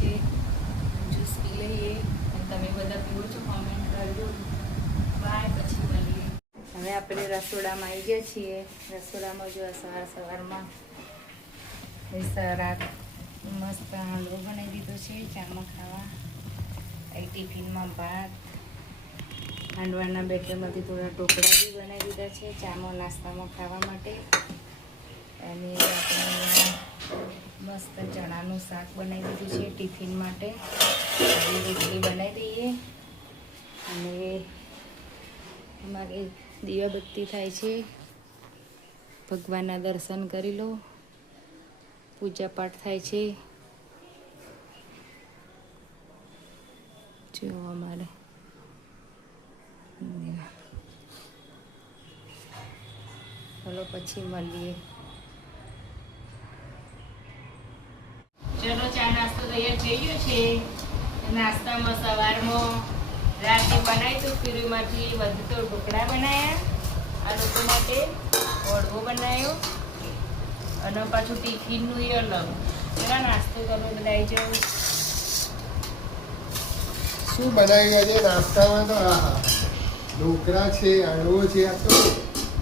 છે. જ્યુસ પી લઈએ અને તમે બધા પીવો છો કોમેન્ટ કરજો. બાય પછી મળીએ. હવે આપણે રસોડામાં આવી ગયા છીએ. રસોડામાં જો સવાર સવારમાં સરાક મસ્ત હાંડવો બનાવી દીધો છે, ચામાં ખાવા. ટિફિનમાં ભાત. હાંડવાના બેટરમાંથી થોડા ઢોકળા બી બનાવી દીધા છે, ચામાં નાસ્તામાં ખાવા માટે. અને આપણે મસ્ત ચણાનું શાક બનાવી દીધું છે ટિફિન માટે. રોટલી બનાવી દઈએ. અને અમારે દીવાબત્તી થાય છે. ભગવાનના દર્શન કરી લો. પૂજાપાઠ થાય છે. જો અમારે. ચલો પછી મળીએ. ચલો ચા નાસ્તો તૈયાર થઈ ગયો છે. નાસ્તામાં સવારમાં રાતે બનાવી તો પીરીમાંથી વધુ ઢોકળા બનાવ્યા આ લોકો માટે ઓળવો બનાવ્યો અને પાછું ટિફિનનું એ અલગ. એવા નાસ્તો તમે બનાવી જાઓ. શું બનાવી આજે? નાસ્તામાં તો હા ઢોકળા છે અડવો છે, આ તો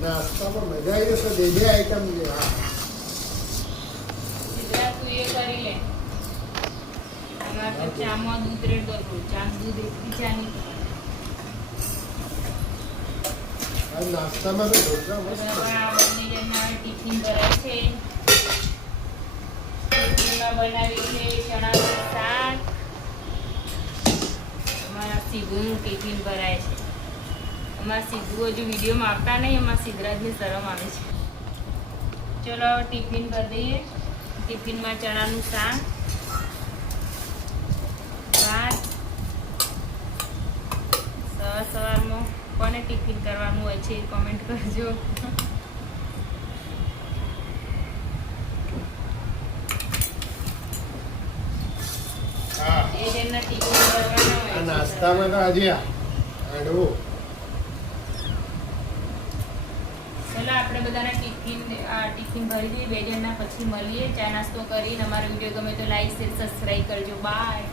નાસ્તામાં મજા આવી જશે. બે આઈટમ છે સિદ્ધરાજ તું એ કરી લે અમારે તો ચામાં દૂધ રેડ કરવું ચામ દૂધ રેડથી ચાની. આ નાસ્તામાં તો ઢોકળા મસ્ત હવે આ બંને જણના હવે ટિફિન ભરાય છે. ટિફિનમાં બનાવી છે ચણાનું શાક. અમારા સીધુનું ટિફિન ભરાય છે. અમારા સીધું હજુ વિડીયોમાં આવતા નહીં અમારા સિદ્ધરાજની શરમ આવે છે. ચલો હવે ટિફિન ભરી દઈએ. ટિફિનમાં ચણાનું શાક ભાત સવાર સવારમાં કોને ટિફિન કરવાનું હોય છે કોમેન્ટ કરજો. નાસ્તામાં તો આજે હાંડવો ચલો આપણે બધાના ટિફિન ભરી દઈએ બે જણના પછી મળીએ. ચા નાસ્તો કરીને અમારો વીડિયો ગમે તો લાઈક શેર સબસ્ક્રાઈબ કરજો. બાય